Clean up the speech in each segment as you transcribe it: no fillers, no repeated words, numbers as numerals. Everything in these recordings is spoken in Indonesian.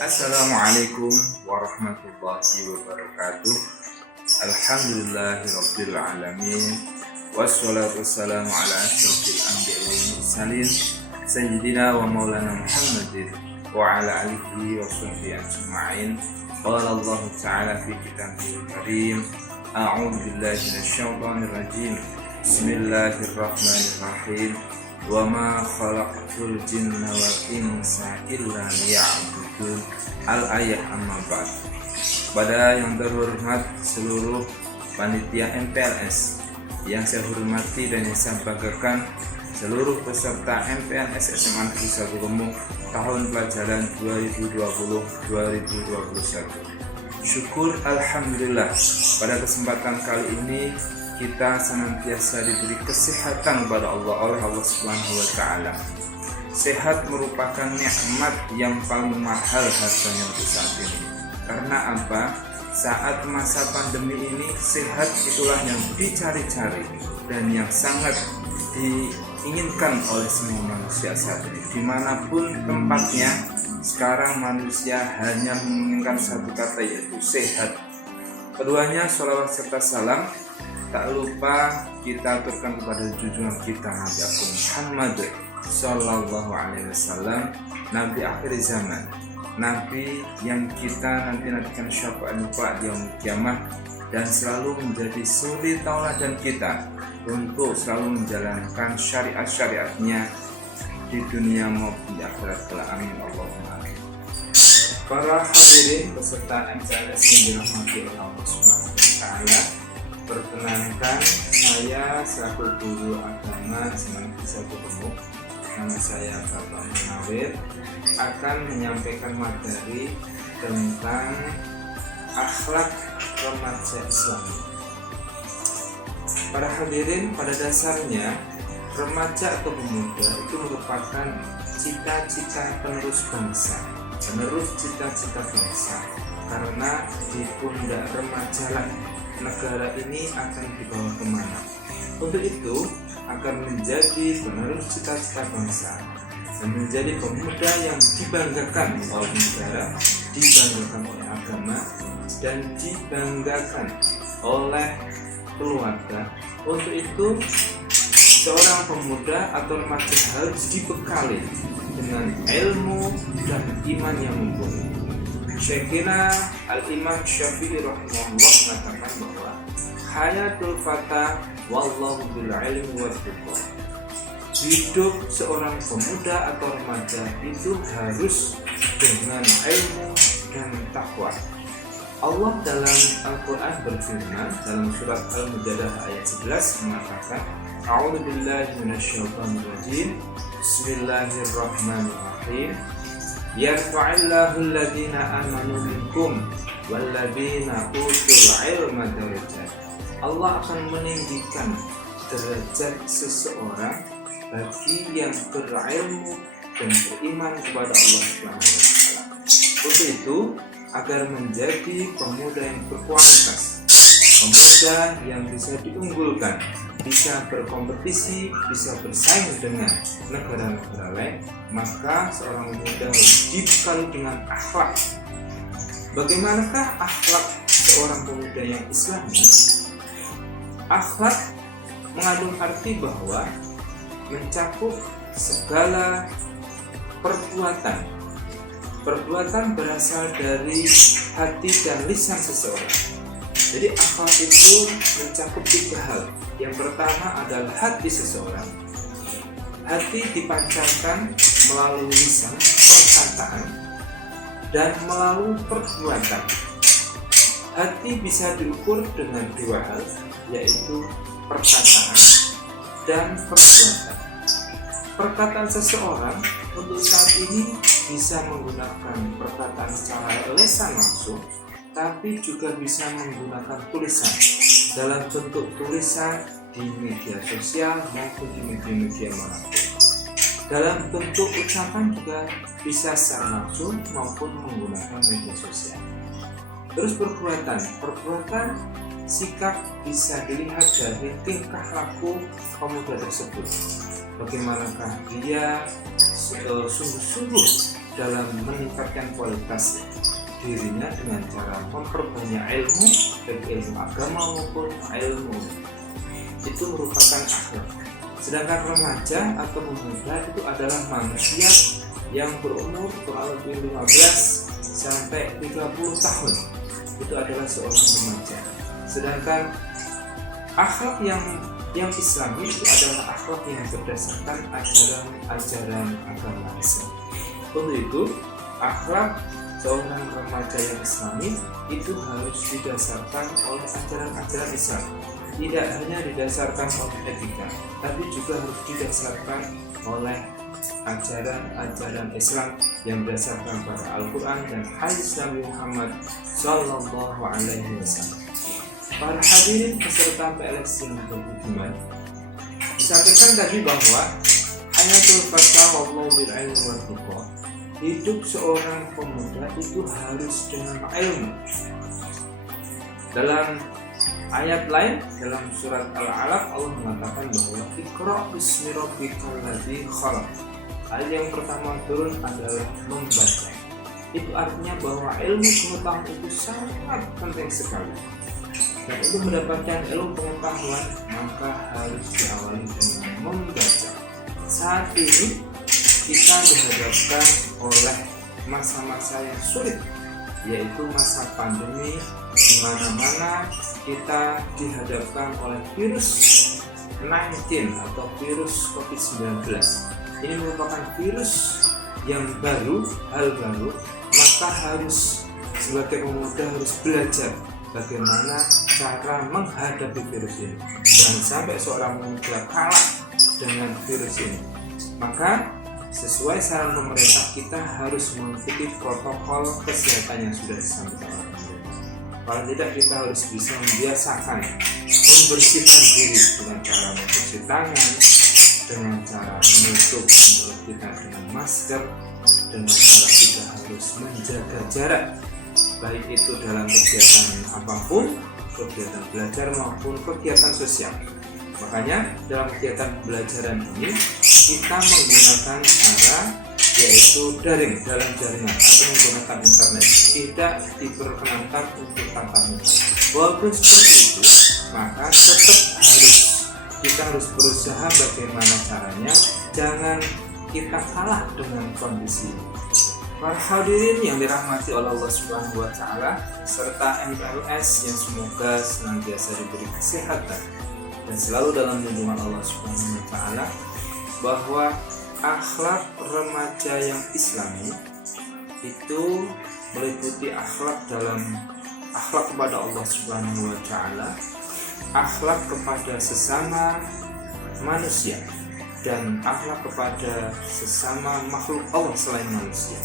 Assalamualaikum warahmatullahi wabarakatuh. Alhamdulillahirabbil alamin. Wassalatu wassalamu ala asyrofil anbiya'i wal mursalin sayyidina wa maulana Muhammadin wa ala alihi wa sahbihi ajma'in. Qala Allah ta'ala fi kitabihil karim. A'udzu billahi minasyaitonir rajim. Bismillahirrahmanirrahim. Wa ma khalaqtul jinna wal insa illa liya'budun. Al-ayat amma ba'd. Pada yang terhormat seluruh panitia MPLS, yang saya hormati dan yang saya banggakan seluruh peserta MPLS SMA Negeri 1 Gemuk tahun pelajaran 2020-2021. Syukur alhamdulillah, pada kesempatan kali ini kita senantiasa diberi kesehatan kepada Allah oleh Allah Subhanahu wa taala. Sehat merupakan nikmat yang paling mahal harganya untuk saat ini. Karena apa? Saat masa pandemi ini, sehat itulah yang dicari-cari dan yang sangat diinginkan oleh semua manusia saat ini. Dimanapun tempatnya, sekarang manusia hanya menginginkan satu kata, yaitu sehat. Keduanya sholawat serta salam tak lupa kita aturkan kepada junjungan kita Nabi Agung Muhammad Sallallahu Alaihi Wasallam, Nabi akhir zaman, Nabi yang kita nantikan syafaat di yaumul kiamah, dan selalu menjadi suri tauladan kita untuk selalu menjalankan syariat-syariatnya di dunia maupun di akhirat kelak. Amin Allahumma amin. Para hadirin peserta MPLS yang dirahmati oleh Allah Subhanahu wa taala, perkenankan saya selaku guru agama SMA Negeri 1 Gemuk, nama saya Bapak Munawir, akan menyampaikan materi tentang akhlak remaja Islam. Para hadirin, pada dasarnya remaja atau pemuda itu merupakan cita-cita penerus bangsa, penerus cita-cita bangsa, karena di pundak remaja negara ini akan dibawa kemana. Untuk itu, agar menjadi penerus cita-cita bangsa dan menjadi pemuda yang dibanggakan oleh negara, dibanggakan oleh agama, dan dibanggakan oleh keluarga. Untuk itu, seorang pemuda atau remaja harus dibekali dengan ilmu dan iman yang mumpuni. Syekhina Al-Imam Syafi'i rahimahullah mengatakan bahwa hayatul fata wallahu bil ilmi wa tuqa. Hidup seorang pemuda atau remaja itu harus dengan ilmu dan takwa. Allah dalam Al-Quran berfirman dalam surat Al-Mujadalah ayat 11 mengatakan, A'udzu billahi minasyaitonir rajim. Bismillahirrahmanirrahim. Yarfa'illahu alladhina amanu minkum walladhina utul ilma darajat. Allah akan meninggikan derajat seseorang bagi yang berilmu dan beriman kepada Allah Subhanahu wa taala. Untuk itu, agar menjadi pemuda yang berkualitas, pemuda yang bisa diunggulkan, bisa berkompetisi, bisa bersaing dengan negara-negara lain, maka seorang pemuda harus dibekali dengan akhlak. Bagaimanakah akhlak seorang pemuda yang Islami? Akhlak mengandung arti bahwa mencakup segala perbuatan. Perbuatan berasal dari hati dan lisan seseorang. Jadi akhlak itu mencakup 3 hal. Yang pertama adalah hati seseorang. Hati dipancarkan melalui lisan, perkataan, dan melalui perbuatan. Hati bisa diukur dengan 2 hal, yaitu perkataan dan perbuatan. Perkataan seseorang untuk saat ini bisa menggunakan perkataan secara lisan langsung, tapi juga bisa menggunakan tulisan dalam bentuk tulisan di media sosial maupun di media-media manapun. Dalam bentuk ucapan juga bisa secara langsung maupun menggunakan media sosial. Terus perbuatan sikap bisa dilihat dari tingkah laku pemuda tersebut. Bagaimanakah dia sungguh-sungguh dalam meningkatkan kualitas dirinya dengan cara memperbanyak ilmu, baik ilmu agama maupun ilmu itu merupakan akhlak. Sedangkan remaja atau pemuda itu adalah manusia yang berumur kurang lebih 15 sampai 30 tahun. Itu adalah seorang remaja. Sedangkan akhlak yang Islami itu adalah akhlak yang berdasarkan ajaran agama Islam. Untuk itu, akhlak seorang remaja yang Islami itu harus didasarkan oleh ajaran-ajaran Islam. Tidak hanya didasarkan oleh etika, tapi juga harus didasarkan oleh ajaran-ajaran Islam yang berdasarkan pada Al-Quran dan hadis Nabi Muhammad Sallallahu Alaihi Wasallam. Para hadirin peserta PLS yang berhubungan, disampaikan tadi bahwa hayatul fata wallahu bil ilmi wal tuqa, hidup seorang pemuda itu harus dengan ilmu. Dalam ayat lain dalam surat Al-Alaq Allah mengatakan bahwa Iqra bismi rabbikal ladzi khalaq. Ayat yang pertama turun adalah membaca. Itu artinya bahwa ilmu pengetahuan itu sangat penting sekali. Dan untuk mendapatkan ilmu pengetahuan maka harus diawali dengan membaca. Saat ini kita dihadapkan oleh masa-masa yang sulit, yaitu masa pandemi, di mana-mana kita dihadapkan oleh virus 19 atau virus COVID-19. Ini merupakan virus yang baru, hal baru, maka harus sebagai pemuda harus belajar bagaimana cara menghadapi virus ini. Jangan sampai seorang pemuda kalah dengan virus ini. Maka sesuai saran pemerintah kita harus mengikuti protokol kesehatan yang sudah disampaikan oleh pemerintah. Kalau tidak, kita harus bisa membiasakan membersihkan diri dengan cara mencuci tangan, dengan cara menutup mulut kita dengan masker, dengan cara kita harus menjaga jarak, baik itu dalam kegiatan apapun, kegiatan belajar maupun kegiatan sosial. Makanya dalam kegiatan pembelajaran ini kita menggunakan cara yaitu daring, dalam jaringan atau menggunakan internet. Tidak diperkenankan untuk tatap muka. Walaupun seperti itu, maka tetap kita harus berusaha bagaimana caranya, jangan kita kalah dengan kondisi ini. Para hadirin yang dirahmati oleh Allah Subhanahu wa Ta'ala, serta MPLS yang semoga senantiasa diberi kesehatan dan selalu dalam lindungan Allah Subhanahu wa Ta'ala, bahwa akhlak remaja yang Islami itu meliputi akhlak kepada Allah Subhanahu wa Ta'ala, akhlak kepada sesama manusia, dan akhlak kepada sesama makhluk Allah selain manusia.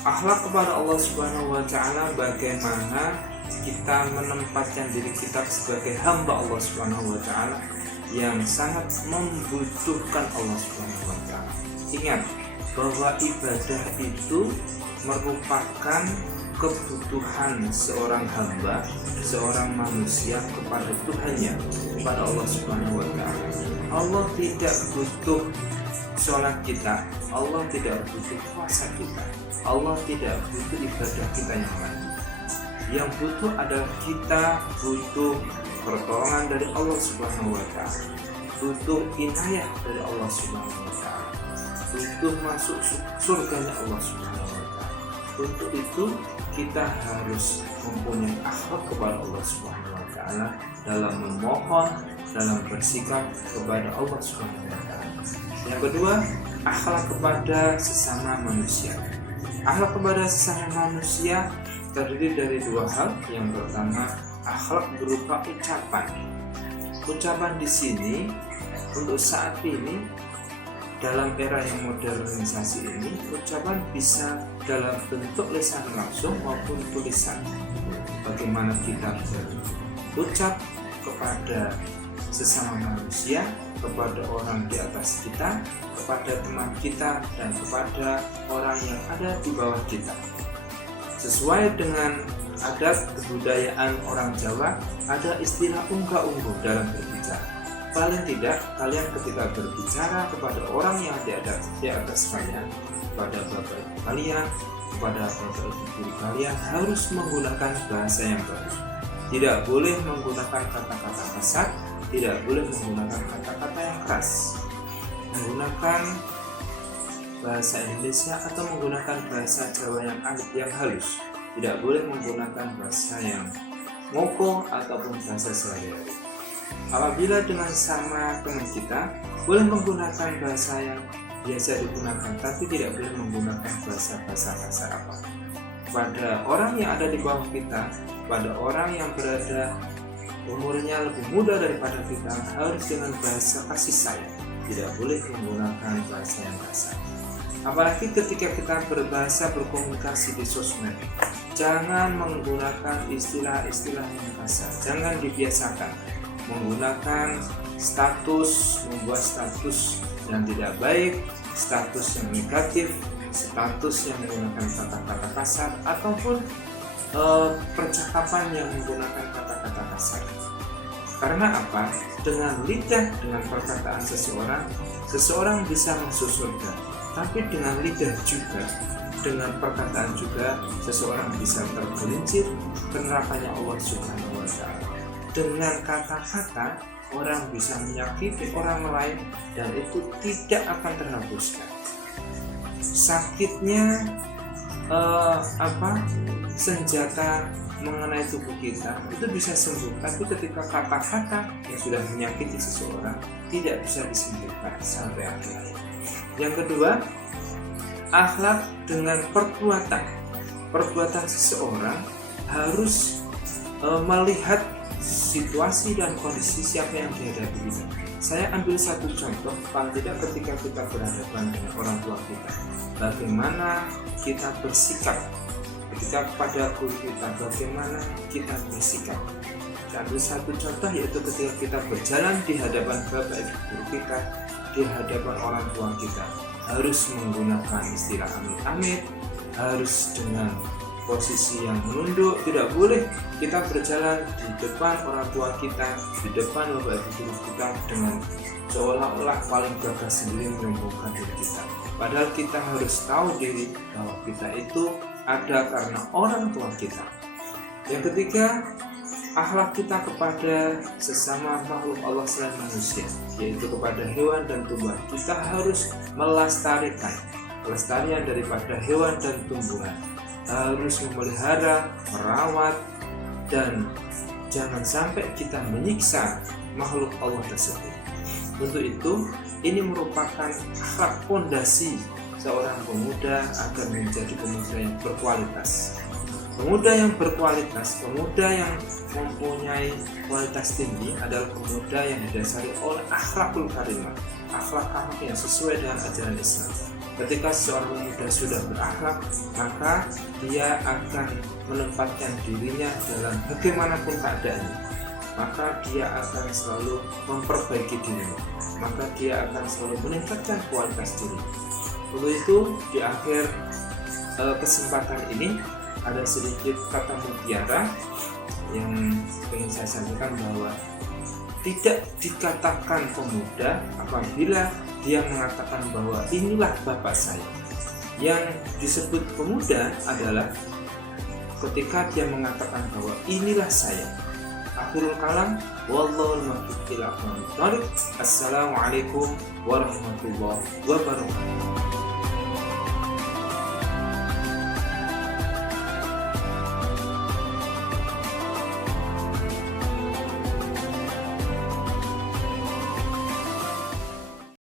Akhlak kepada Allah Subhanahu wa Ta'ala, bagaimana kita menempatkan diri kita sebagai hamba Allah Subhanahu wa Ta'ala yang sangat membutuhkan Allah Subhanahu wa Ta'ala. Ingat bahwa ibadah itu merupakan kebutuhan seorang hamba, seorang manusia kepada Tuhannya, kepada Allah Subhanahu wa Ta'ala. Allah tidak butuh sholat kita, Allah tidak butuh puasa kita, Allah tidak butuh ibadah kita yang lain. Yang butuh adalah kita butuh pertolongan dari Allah Subhanahu wa Ta'ala, butuh inayah dari Allah Subhanahu wa Ta'ala, butuh masuk surganya Allah Subhanahu wa Ta'ala. Untuk itu kita harus mempunyai akhlak kepada Allah Subhanahu wa Ta'ala dalam memohon, dalam bersikap kepada Allah Subhanahu wa Ta'ala. Yang kedua, akhlak kepada sesama manusia. Akhlak kepada sesama manusia terdiri dari dua hal. Yang pertama, akhlak berupa ucapan. Ucapan di sini untuk saat ini dalam era yang modernisasi ini, ucapan bisa dalam bentuk lisan langsung maupun tulisan. Bagaimana kita berucap kepada sesama manusia, kepada orang di atas kita, kepada teman kita, dan kepada orang yang ada di bawah kita. Sesuai dengan adat kebudayaan orang Jawa, ada istilah unggah-ungguh dalam berbicara. paling tidak kalian ketika berbicara kepada orang yang di atas kalian, kepada bapak ibu kalian, kepada bapak ibu guru kalian, harus menggunakan bahasa yang baik. Tidak boleh menggunakan kata-kata kasar, tidak boleh menggunakan kata-kata yang keras. Menggunakan bahasa Indonesia atau menggunakan bahasa Jawa yang halus. Tidak boleh menggunakan bahasa yang ngoko ataupun bahasa sehari-hari. Apabila dengan sama teman kita, boleh menggunakan bahasa yang biasa digunakan, tapi tidak boleh menggunakan bahasa-bahasa kasar apa. Pada orang yang ada di bawah kita, pada orang yang berada umurnya lebih muda daripada kita, harus dengan bahasa kasih sayang. Tidak boleh menggunakan bahasa yang kasar. Apalagi ketika kita berkomunikasi di sosmed, jangan menggunakan istilah-istilah yang kasar. Jangan dibiasakan menggunakan status, membuat status yang tidak baik, status yang negatif, status yang menggunakan kata-kata kasar, ataupun percakapan yang menggunakan kata-kata kasar. Karena apa? Dengan lidah, dengan perkataan seseorang bisa masuk surga. Tapi dengan lidah juga, dengan perkataan juga, seseorang bisa tergelincir ke nerakanya Allah Subhanahu wa Ta'ala. Dengan kata-kata, orang bisa menyakiti orang lain dan itu tidak akan terhapuskan. Sakitnya senjata mengenai tubuh kita itu bisa sembuh, tapi ketika kata-kata yang sudah menyakiti seseorang tidak bisa disembuhkan sampai akhir. Yang kedua, akhlak dengan perbuatan seseorang harus melihat situasi dan kondisi siapa yang dihadapi kita. Saya ambil satu contoh, paling tidak ketika kita berhadapan dengan orang tua kita, bagaimana kita bersikap. Ketika kepada guru kita, bagaimana kita bersikap. Saya ambil satu contoh, yaitu ketika kita berjalan di hadapan bapak ibu guru kita, di hadapan orang tua kita, harus menggunakan istilah amit-amit, harus dengan posisi yang menunduk. Tidak boleh kita berjalan di depan orang tua kita, di depan bapak ibu guru kita dengan seolah-olah paling gagah sendiri menyombongkan diri kita. Padahal kita harus tahu diri bahwa kita itu ada karena orang tua kita. Yang ketiga, akhlak kita kepada sesama makhluk Allah selain manusia, yaitu kepada hewan dan tumbuhan. Kita harus melestarikan kelestarian daripada hewan dan tumbuhan, harus memelihara, merawat, dan jangan sampai kita menyiksa makhluk Allah tersebut. Untuk itu, ini merupakan akhlak fondasi seorang pemuda agar menjadi pemuda yang berkualitas. Pemuda yang berkualitas, pemuda yang mempunyai kualitas tinggi adalah pemuda yang didasari oleh akhlakul karimah, akhlak-akhlak yang sesuai dengan ajaran Islam. Ketika seorang pemuda sudah berakhlak, maka dia akan menempatkan dirinya dalam bagaimanapun keadaannya. Maka dia akan selalu memperbaiki dirinya, maka dia akan selalu meningkatkan kualitas diri. Untuk itu, di akhir kesempatan ini ada sedikit kata mutiara yang ingin saya sampaikan, bahwa tidak dikatakan pemuda apabila dia mengatakan bahwa inilah bapak saya. Yang disebut pemuda adalah ketika dia mengatakan bahwa inilah saya. Akhirul kalam, wallahul muwaffiq ila aqwamit thoriq. Assalamualaikum warahmatullahi wabarakatuh.